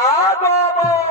Adobo!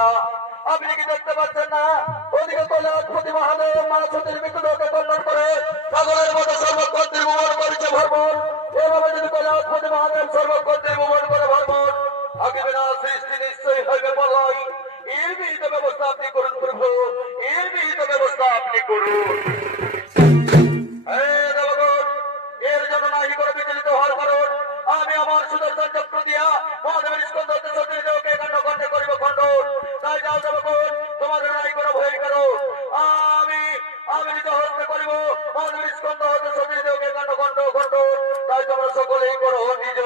লীলা আপনি কি দেখতে পাচ্ছেন না? ওদিকে কৈলাসপতি মহাদেব মানসতীর বিগ্রহকে খণ্ডন করে। পাগলের মতো সর্বকর্ত্রী ভুবন করেছে ভরপুর। এভাবে যদি কৈলাসপতি মহাদেব, সর্বকর্ত্রী ভুবন করে ভরপুর। আগে না সৃষ্টি নিশ্চয়ই হইবে বলাই। এর বিহিত ব্যবস্থা আপনি করুন প্রভু। এর বিহিত ব্যবস্থা আপনি করুন। দেবগণ তোমাদের নাই কোনো ভয় করো। আমি আমি নিজ হস্তে করিব স্কন্ধ হতে সতীর দেহকে খণ্ড খণ্ড তাই তোমরা সকলেই করো, নিজ